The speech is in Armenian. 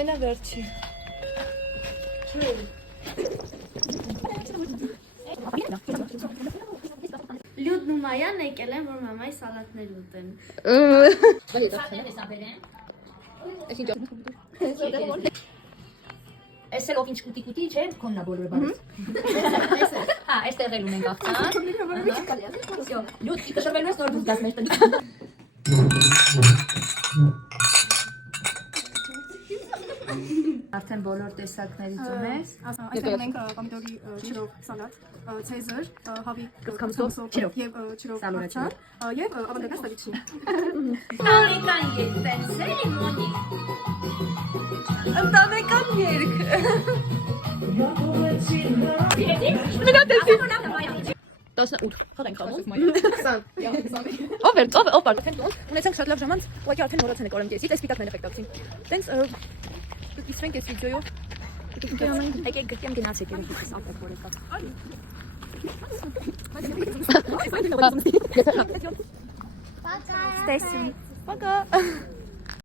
Այնա վերջի։ Լյուդն ու Մայան եկել են, որ մամայի սալատներ ուտեն։ Այս էլ ով ինչ կուտի չէ, քոննա բոլորը բարես։ Հա, այստեղ էլ ունենք աղցան։ Լյուդ, կշռվելու ես նոր դուք դաս մեր տնից։ Արդեն բոլոր տեսակներից ունես։ Այստեղ ունենք պոմիդորի չրով սալատ, ցեզար, հավի կցկամսով չրով եւ չրով աղցան եւ ավանդական սալիչի։ Տարեկան երբ սերեմոնի։ Ընտանեկան երգ։ Ով ունեցանք շատ լավ ժամանց, ուղղակի արդեն մոռացան եք օրեմ կեսից, այս սպիտակն էլ էֆեկտացին։ Տենց կիսվենք այս վիդեոյով։ Եկեք գտեմ գնացեք երեքից ապեք որ եկա։ Ստեսի։ Պակա։